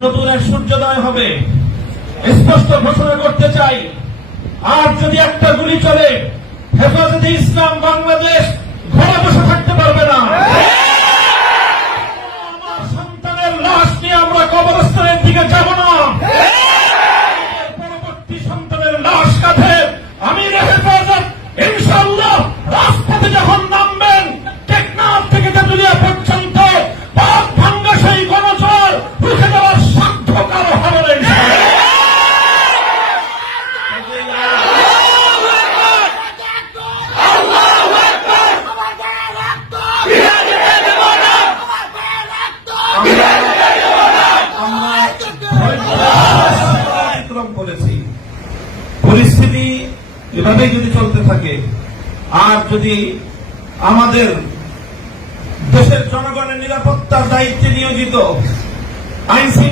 নতুন এক সূর্যোদয় হবে, স্পষ্ট ঘোষণা করতে চাই। আর যদি একটা গুলি চলে, হেফাজতে ইসলাম বাংলাদেশ ঘরে বসে থাকতে পারবে না। আমার সন্তানের লাশ নিয়ে আমরা কবরস্থানের দিকে যাব না। পরবর্তী সন্তানের লাশ কাঁধে আমির হেফাজত ইনশাআল্লাহ রাজপথে যখন নামবেন, টেকনাফ থেকে তেঁতুলিয়া পর্যন্ত পাক ভাঙ্গা সেই গণজোয়ার রুখে দেওয়ার সাধ্য কারো হবে না। পরিস্থিতি এভাবেই যদি চলতে থাকে, আর যদি আমাদের দেশের জনগণের নিরাপত্তার দায়িত্বে নিয়োজিত আইন শৃঙ্খলা